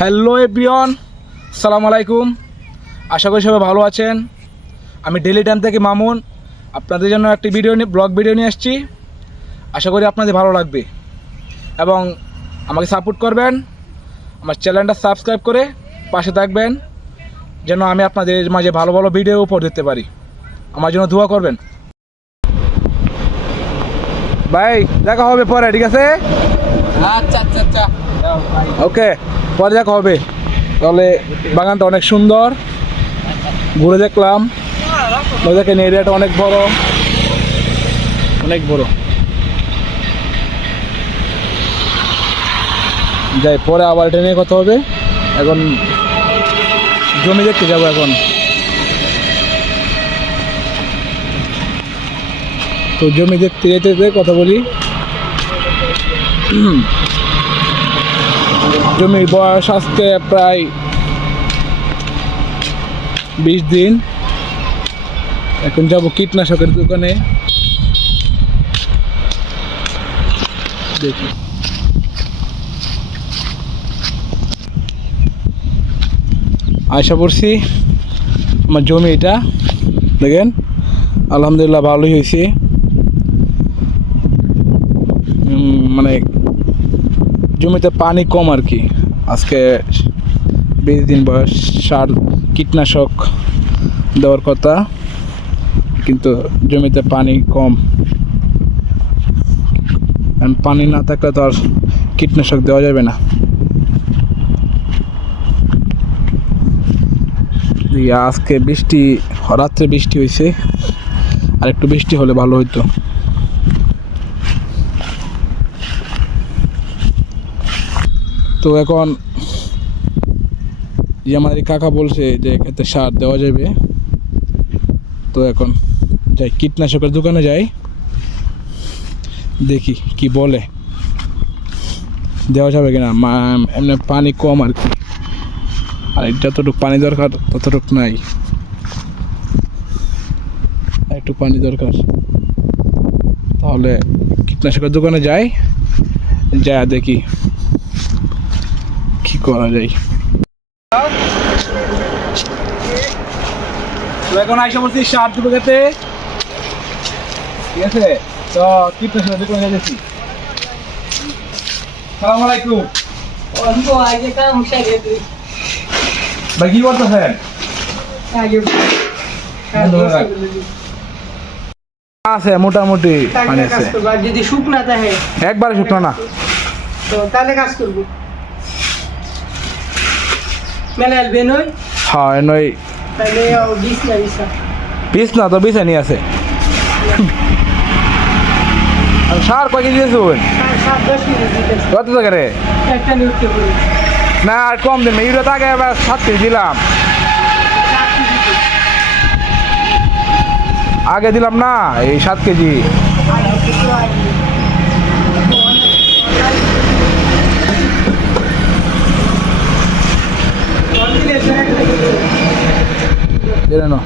Hello everyone, আসসালামু আলাইকুম। আশা করি সবাই ভালো আছেন। আমি ডেলি টাইম থেকে মামুন আপনাদের জন্য একটি ব্লগ ভিডিও নিয়ে আসছি। আশা করি আপনাদের ভালো লাগবে এবং আমাকে সাপোর্ট করবেন। আমার চ্যানেলটা সাবস্ক্রাইব করে পাশে থাকবেন যেন আমি আপনাদের মাঝে ভালো ভালো ভিডিও উপহার দিতে পারি। আমার জন্য দোয়া করবেন। ভাই দেখা হবে পরে, ঠিক আছে? আচ্ছা আচ্ছা আচ্ছা ওকে, পরে দেখা হবে। তাহলে বাগানটা অনেক সুন্দর, ঘুরে দেখলাম। দেখেন এরিয়াটা অনেক বড়, অনেক বড়। যাই, পরে আবার এটা নিয়ে কথা হবে। এখন জমি দেখতে যাবো। এখন তো জমি দেখতে যেতে যেতে কথা বলি। জমির বয়স আজকে প্রায় 20 দিন। এখন যাব কীটনাশকের দোকানে, দেখি। আশা করছি আমার জমি এটা দেখেন, আলহামদুলিল্লাহ ভালোই হয়েছে। মানে জমিতে পানি কম আর কি। আজকে 20 দিন বয়স। সার কীটনাশক দেওয়ার কথা, কিন্তু জমিতে পানি কম। পানি না থাকলে তো আর কীটনাশক দেওয়া যাবে না। আজকে বৃষ্টি, রাত্রে বৃষ্টি হয়েছে, আর একটু বৃষ্টি হলে ভালো হতো। তো এখন যে আমাদের কাকা বলছে যে এতে সার দেওয়া যাবে। তো এখন যাই, কীটনাশকের দোকানে যাই, দেখি কি বলে, দেওয়া যাবে কিনা। এমনি পানি কম আর কি, আর যতটুকু পানি দরকার ততটুকু নাই, একটু পানি দরকার। তাহলে কীটনাশকের দোকানে যাই, যা দেখি কি করা যায়। তো এখন আইসা বলছি সার দেবো খেতে, ঠিক আছে? তো কীটনাশকের দোকানে যাচ্ছি। সালাম আলাইকুম ভাই, কি করতেছেন? আছে মোটামুটি পানি আছে, যদি শুকনা থাকে একবারে শুকনো না। তো তাহলে কাজ করবো মেলাল বেনই। হ্যাঁ নই তাহলে বিছ না বিছা পিস না তো বিছানি আছে। আর সার কয় কেজি দিয়েছুন? 7-10 মিনিট দিতেছে কত টাকা রে? একটা নিউটে করে না আর কম দিন, ইউরিয়া তো আগে এবার 7 কেজি দিলাম, আগে দিলাম না এই 7 কেজি। না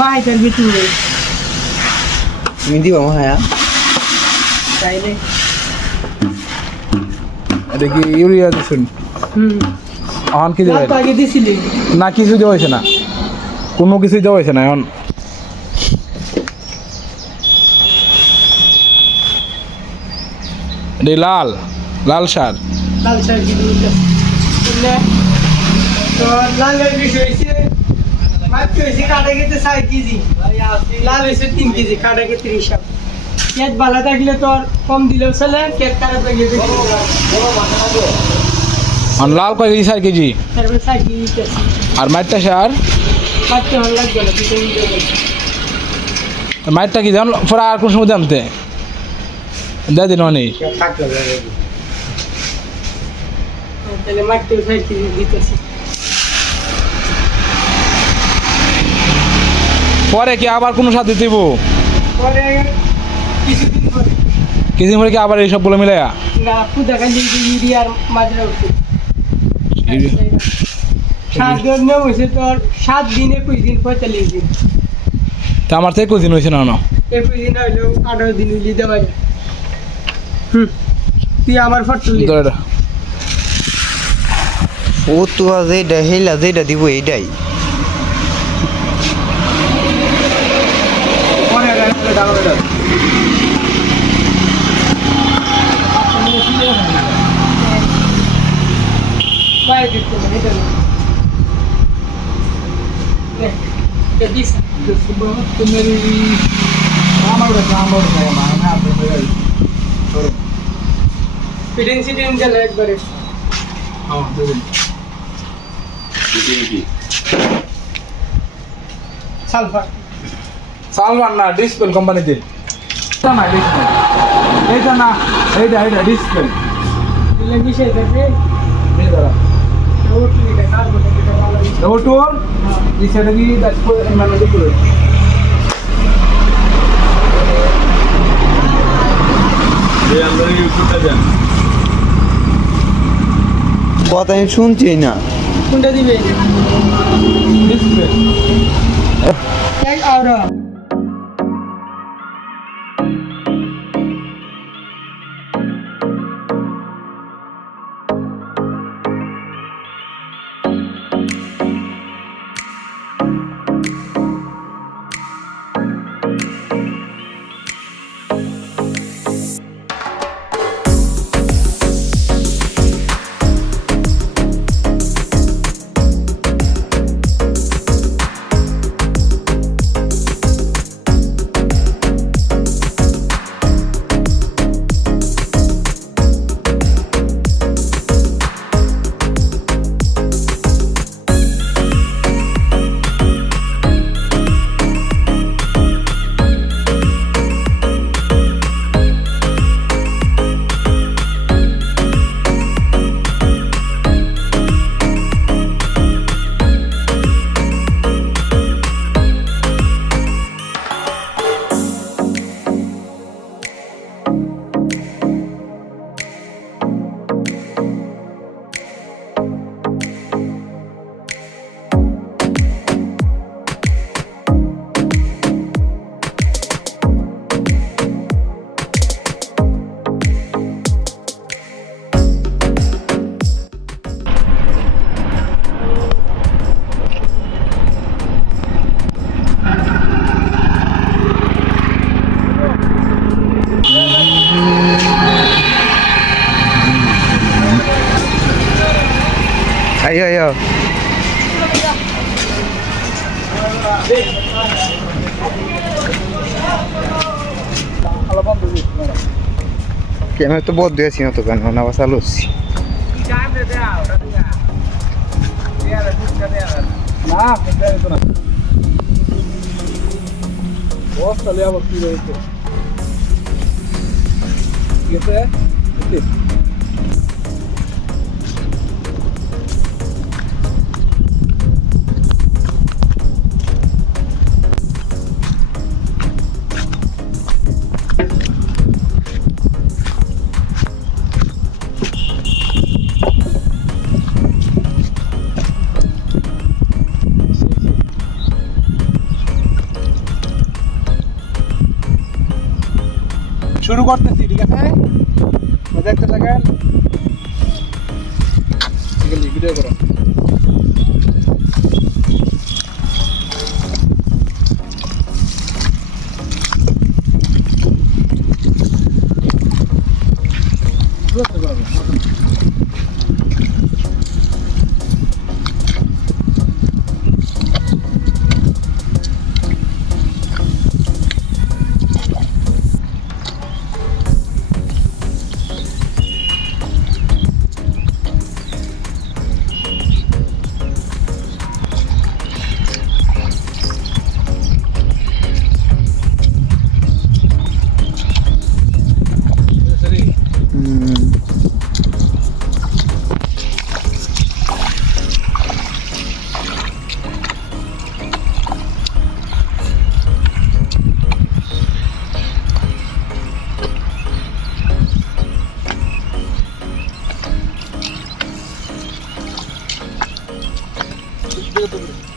মাইটার ভিতরে তুমি দিবা মায়া তাইলে এটা কি ইউরিয়া দিচ্ছেন? এখন কি দেবেন? আগে দিছিলি না, কিছু দেওয়া হয়েছে না, কোনো কিছুই দেওয়া হয়েছে না। এখন এটা লাল লাল সার। লাল শাক দিতে তো লালের বিষয় হয়েছে মাত্র হয়েছে কাটা খেতে 4 কেজি, লাল হয়েছে 3 কেজি, কাটা খেতে হিসাব। কেট ভালো থাকলে তো আর কম দিলেও চলে, কেট খারাপ থাকলে লাল কয় কেজি? 4 কেজি। তারপরে 4 কেজি দিতেছি। আর মাইটটা সার, মাত্র ভালো লাগবে না ভিটামিন দেবে। মাইটটা কি জান পরে আর কোন সময় জানতে দেয় দিন অনেক। তাহলে মাত্র 4 কেজি দিতেছি। পরে কি আবার কোনো সার দিতে দিব? পরে কিছুদিন পরে কিছুদিন পরে কি আবার এই সবগুলো মিলাইয়া? না খুদা খালি ইউরিয়ার মাজরা উঠে 7 দিন হয়েছে তোর, 7 দিন 21 দিন 45 দিন। তা আমার তো 21 দিন হয়েছে না। 21 দিন হইলেও 18 দিন উলি দেওয়া যায়। তুই আমার ফটো ধর এটা ও তো যেটা হেলা যেটা দিব এইটাই পরে এটা ডাউন এটা বাইরে দেখতে হবে এটা না দেখ এটা দিস तो मेरी काम है माना आप थोड़े ফিটিং সিটিং গেলে একবারে हाँ दे दे সালফার সালমান না ডিসপ্লে কোম্পানিতে না ডিসপ্লে এইটা না এইটা ডিসপ্লে দিলে বিষয় থাকে এই দাঁড়া ওটি এটা কার্বন এটা ভালো ওটোর এই সাইডে কি দেখো মানে দেখো এই আমরা ইউটিউবটা দেন কথা আমি শুনছি না কোনটা দিবে ডিসপ্লে এক আর আইও আইও ক্যামেরা তো বন্ধ হয়েছি না তো কেন না চালু হচ্ছি না কোথায় তো না বস চলে আবার কি হয়েছে গেছে শুরু করতেছি ঠিক আছে দেখতে থাকেন ভিডিও করো বুঝতে পারবেন ভিডিও